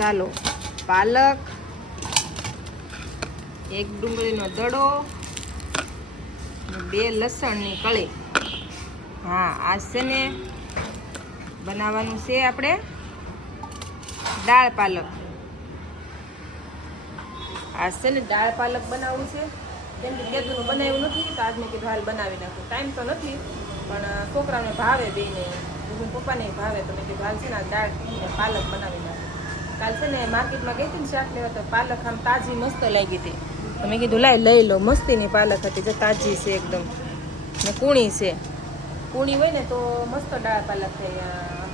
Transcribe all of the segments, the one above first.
મસાલો, પાલક, એક ડુંગળીનો દડો, 2 લસણની કળી. હા, આ છે ને બનાવવાનું છે આપણે દાળ પાલક. આ છે ને દાળ પાલક બનાવવું છે. કેમ કે કેદુનું બનાવ્યું નથી તો આજ મેં કીધું હાલ બનાવી નાખું. ટાઈમ તો નથી પણ છોકરાને ભાવે બેને, પપ્પાને ભાવે તો મેં કીધું હાલ છે ને દાળ પાલક બનાવી નાખું. કાલ છે ને માર્કેટમાં ગઈ હતી ને શાક લેવા તો પાલક આમ તાજી મસ્ત લાગી હતી તો મેં કીધું લાઈ લઈ લો. મસ્તીની પાલક હતી, જો તાજી છે એકદમ ને કૂણી છે. કૂણી હોય ને તો મસ્ત દાળ પાલક થાય. આમ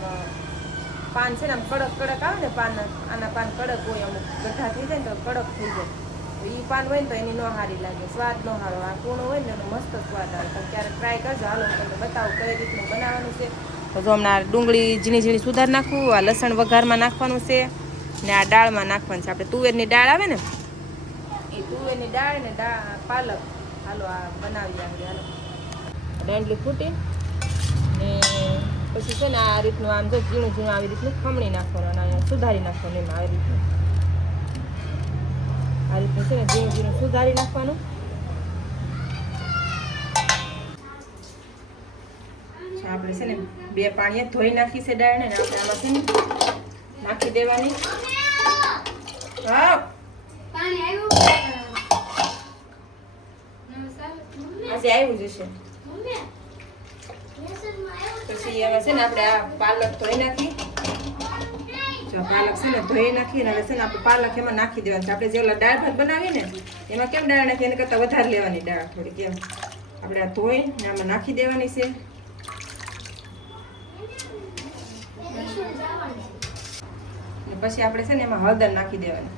પાન છે ને આમ કડક કડક આવે ને પાન, આના પાન કડક હોય, અમુક ગઠ્ઠા થઈ જાય ને તો કડક થઈ જાય. એ પાન હોય ને તો એની ન સારી લાગે, સ્વાદ ન સારો. આ કૂણું હોય ને એનો મસ્ત સ્વાદ આવે. તો ક્યારેક ટ્રાય કરજો. હાલો તમને બતાવો કઈ રીતનું બનાવવાનું છે. તો જો હમણાં ડુંગળી ઝીણી ઝીણી સુધાર નાખવું, આ લસણ વઘારમાં નાખવાનું છે ને આ દાળમાં નાખવાનું છે. આપણે તુવેરની દાળ આવે ને એ તુવેરની દાળ ને પાલક. હાલો આ બનાવી આપણે. હાલો ડેંડલી ફૂટી ને પછી છે ને આ રીતનું આમ જો ઝીણું ઝીણું આવી રીતનું ખમણી નાખવાનું અને સુધારી નાખવાનું. એમાં આવી રીતનું છે ને ઝીણું ઝીણું સુધારી નાખવાનું. આપણે છે ને 2 પાણીએ ધોઈ નાખી છે દાળને, આપણે આમાં છે ને નાખી દેવાની. હા પાણી આવ્યું આજે આવ્યું જશે. પછી એમાં છે ને આપણે આ પાલક ધોઈ નાખી. જો પાલક છે ને ધોઈ નાખી ને હવે છે ને આપણે પાલક એમાં નાખી દેવાની છે. આપણે જે ઓલા દાળ ભાત બનાવીએ ને એમાં કેમ દાળ નાખીએ એને કરતાં વધારે લેવાની દાળ થોડી. કેમ આપણે આ ધોઈ ને આમાં નાખી દેવાની છે. પછી આપણે છે ને એમાં હળદર નાખી દેવાની.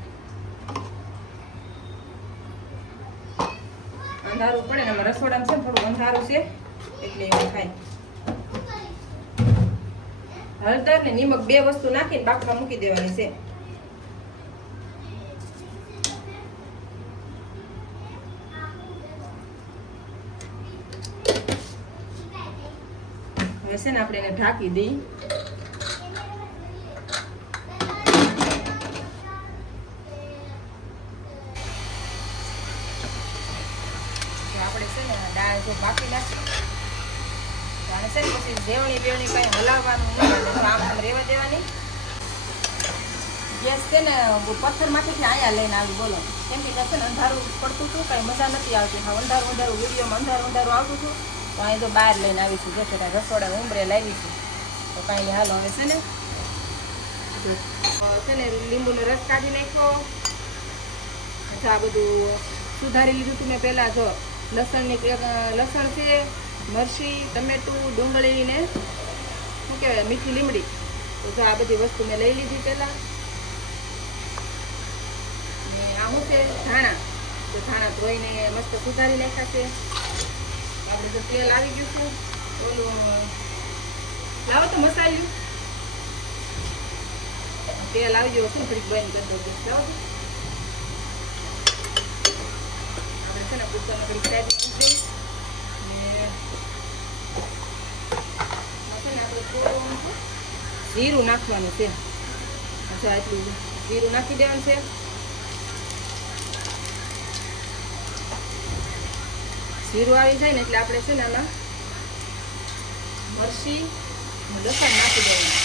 અંધારું પડે ને એમાં રસોડામાં છે ને થોડું અંધારું છે એટલે એવું થાય. હળદર ને નિમક 2 વસ્તુ નાખીને બાફવા મૂકી દેવાની છે. હવે છે ને આપણે એને ઢાંકી દઈ. આપણે છે ને દાળ જો બાફી નાખી અને છે ને પછી દેવણી બેવણી કઈ હલાવવાનું નહીં, આમ રેવા દેવાની. ગેસ છે ને પથ્થરમાંથી આયા લઈને આવી. બોલો કેમ કે છે ને અંધારું પડતું હતું, કઈ મજા નથી આવતી. હા અંધારું વિડીયોમાં અંધારું આવતું હતું તો અહીં તો બહાર લઈને આવીશું. જો છે રસોડા ઉંબરે લાવીશું તો કાંઈ હાલો. હવે છે ને લીંબુનો રસ કાઢી નાખ્યો. આ બધું સુધારી લીધું હતું મેં પહેલાં. જો લસણ છે, મરચી, ટમેટું, ડુંગળી ને શું કહેવાય મીઠી લીમડી. તો જો આ બધી વસ્તુ મેં લઈ લીધી પહેલાં. ને આ શું છે ધાણા. તો ધાણા ધોઈને મસ્ત સુધારી નાખ્યા છે. આપણે જો તેલ આવી ગયું છે. ઓલું લાવો તો મસાલ્યું તેલ આવી ગયું શું થોડીક બંધ કરી દો. લાવો આપણે છે ને કુકરને થોડીક સાઈડ મૂકી જીરું નાખવાનું છે. અચ્છા એટલું જીરું નાખી દેવાનું છે. જીરું આવી જાય ને એટલે આપણે છે ને આમાં મરચી લસણ નાખી દેવાનું.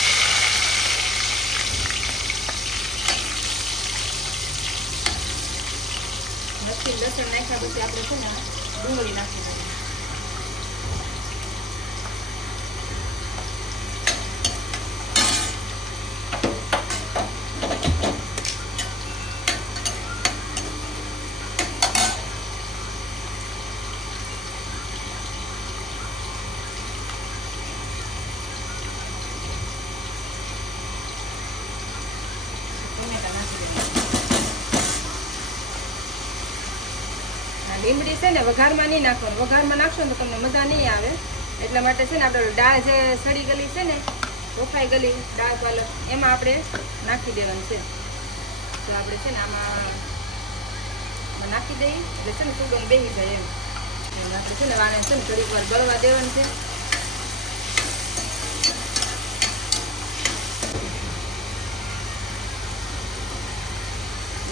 મરચી લસણ નાખ્યા પછી આપણે છે ને ડુંગળી નાખી દેવાની. લીમડી છે ને વઘારમાં નહીં નાખવાનું. વઘારમાં નાખશો ને તો તમને મજા નહીં આવે. એટલા માટે છે ને આપણે દાળ જે સડી ગયેલી છે ને રોખાઈ ગયેલી દાળ પાલક એમાં આપણે નાખી દેવાનું છે. તો આપણે છે ને આમાં નાખી દઈએ એટલે છે ને સુગંધ બેસી જાય એમ. આપણે છે ને વાને છે ને થોડીક વાર ગળવા દેવાનું છે.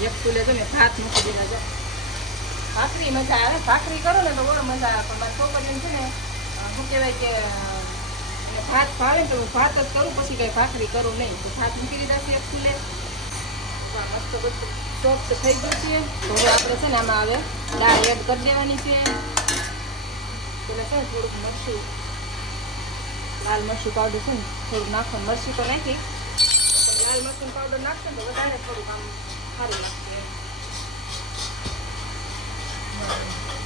એક ચૂલે છે ને ભાત મૂકી દીધા છે. ભાખરી મજા આવે, ભાખરી કરો ને તો બહુ મજા આવે. પણ મારા છોકરીને છે ને શું કહેવાય કે એને ભાત ભાવે તો ભાત જ કરું, પછી કંઈ ભાખરી કરું નહીં. તો ભાત મૂકી દીધા છે એક ચૂલે. મસ્ત બધું સોફ્ટ થઈ ગયું છે. તો હવે આપણે છે ને આમાં હવે દાળ એડ કરી દેવાની છે. પેલા છે ને થોડુંક મરચું, લાલ મરચું પાવડર છે ને થોડુંક નાખવાનું. મરચું તો નાખી, લાલ મરચું પાવડર નાખશે ને તો વધારે થોડુંક આમ સારું લાગશે.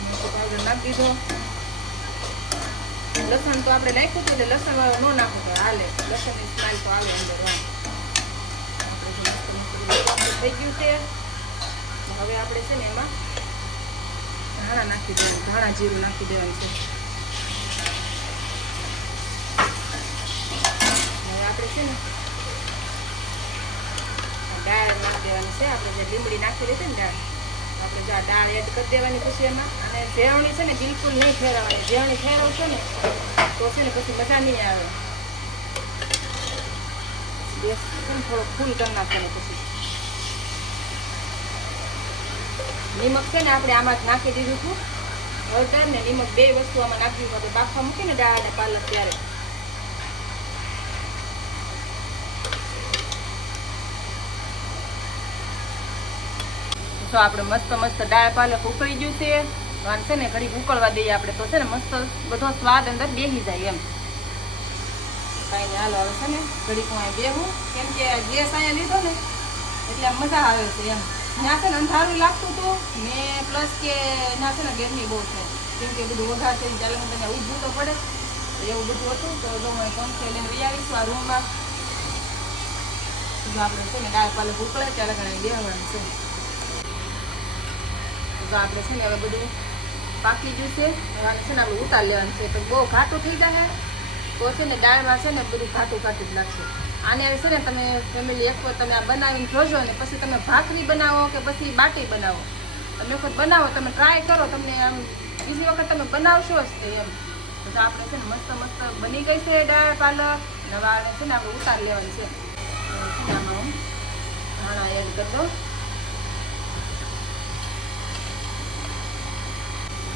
મરચું પાવડર નાખી દીધો. લસણ તો આપણે નાખ્યું હતું એટલે લસણ વાળો ન નાખવું તો હાલે. લસણની સ્મેલ તો આવે અંદર. થઈ ગયું છે. હવે આપણે છે ને એમાં ધાણા નાખી દેવાનું, ધાણા જીરું નાખી દેવાનું છે. હવે આપણે છે ને દાળ નાખી દેવાની છે. આપણે જે લીમડી નાખેલી છે ને દાળ, આપણે જો આ દાળ એડ કરી દેવાની પછી એમાં. અને જેવણી છે ને બિલકુલ નહીં ફેરવવાની. જેવણી ફેરવશો ને તો છે ને પછી મજા નહીં આવે. ગેસ છે ને થોડો ફૂલ કરી નાખવાનો. પછી નિમક છે ને આપણે આમાં જ નાખી દીધું હતું. હળદર ને નિમક બે વસ્તુ આમાં નાખી દીધું. આપણે બાફવા મૂકીને દાળ અને પાલક ત્યારે. તો આપણે મસ્ત દાળ પાલક ઉકળી ગયું છે. આને છે ને ઘડીક ઉકળવા દઈએ આપણે, તો છે ને મસ્ત બધો સ્વાદ અંદર બેસી જાય એમ. કાંઈ નહીં, હાલો હવે છે ને ઘડીક હું અહીં બેહું, કેમ કે ગેસ અહીંયા લીધો ને એટલે મજા આવે છે એમ. ત્યાં છે ને અંધારું લાગતું હતું ને પ્લસ કે ત્યાં છે ને ગરમી બહુ છે, કેમ કે બધું વઘાર થઈને ચાલે મને ઊભું તો પડે, એવું બધું હતું. તો જો હું પંખે લઈને વહી આવીશું આ રૂમમાં. જો આપણે છે ને દાળ પાલક ઉકળે ત્યારે ઘણા બેહવાનું છે. તો આપણે છે ને હવે બધું પાકી ગયું છે. હવે છે ને આપણે ઉતાર લેવાનું છે. તો બહુ ઘાટું થઈ જાય તો છે ને દાળમાં છે ને બધું ઘાટું જ લાગશે. આને છે ને તમે ફેમિલી એક વખત તમે આ બનાવીને જોજો ને પછી તમે ભાખરી બનાવો કે પછી બાટી બનાવો, તમે એક વખત બનાવો, તમે ટ્રાય કરો, તમને આમ બીજી વખત તમે બનાવશો જ તે એમ. તો આપણે છે ને મસ્ત બની ગઈ છે દાળ પાલક. નવા છે ને આપણે ઉતાર લેવાની છે. આમાં હું ધાણા એડ કરી દો.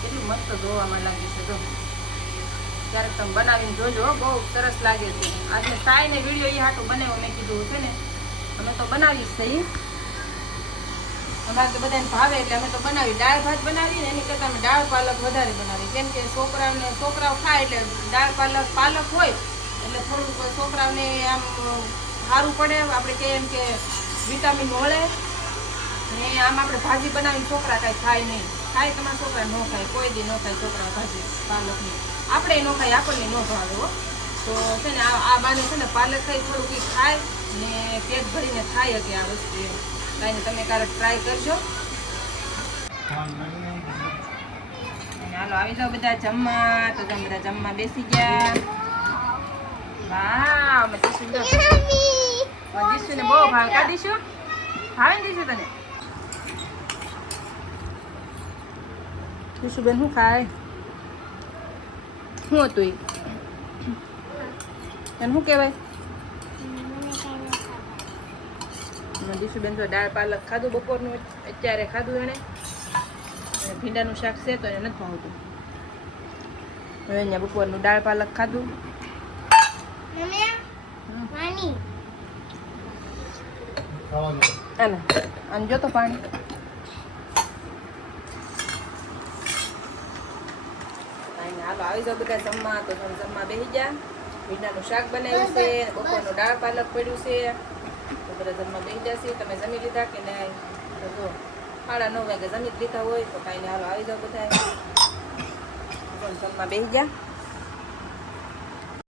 કેટલું મસ્ત જોવામાં લાગે છે. જો ક્યારેક તમે બનાવીને જોજો, બહુ સરસ લાગે છે. આજે સાઈને વિડીયો એ હાટું બનાવ્યો, મેં કીધું છે ને અમે તો બનાવીશ સહી, અમારે તો બધાને ભાવે એટલે અમે તો બનાવી. દાળ ભાત બનાવી ને એની કરતાં અમે દાળ પાલક વધારે બનાવી, કેમ કે છોકરાઓ ખાય એટલે દાળ પાલક હોય એટલે થોડુંક છોકરાઓને આમ સારું પડે. આપણે કહીએ એમ કે વિટામિન મળે ને આમ આપણે ભાજી બનાવીને છોકરા કાંઈ ખાય નહીં. ખાય તમારા છોકરા ન ખાય, કોઈ દી ન ખાય છોકરા ભાજી પાલકની. આપણે ન ખાય, આપણને ન ભાવે હો. તો છે ને આ બાને છે ને પાલક ખાઈ થોડુંક ખાય ને પેટ ભરીને ખાય કે આ વસ્તુ એમ. કાંઈ નહીં, તમે ક્યારેક ટ્રાય કરજો. હાલો આવી જાઓ બધા જમવા. તો તમે બધા જમવા બેસી ગયા. વાહ, અમે દીશુને બહુ ભાવે. કા દીશુ ભાવે ને? દીશુ તને દીશુબેન શું ખાય? શું હતું એ? એને શું કહેવાય? દીશુબેન તો દાળ પાલક ખાધું બપોરનું, અત્યારે ખાધું એણે. ભીંડાનું શાક છે તો એને નથી ભાવતું. હવે અહીંયા બપોરનું દાળ પાલક ખાધું. આને જો તો પાણી. હાલો આવી જાઓ બધા જમવા. તો જમવા બેસી ગયા. ભીંડાનું શાક બનાવ્યું છે, બપોરનું દાળ પાલક પડ્યું છે. તો બધા જમવા બેસી જશે. તમે જમી લીધા કે નહીં? તો જો 9:30 વાગે જમી લીધા હોય તો કાંઈ નહીં. હાલો આવી જાઓ બધા જમવા બેસી ગયા.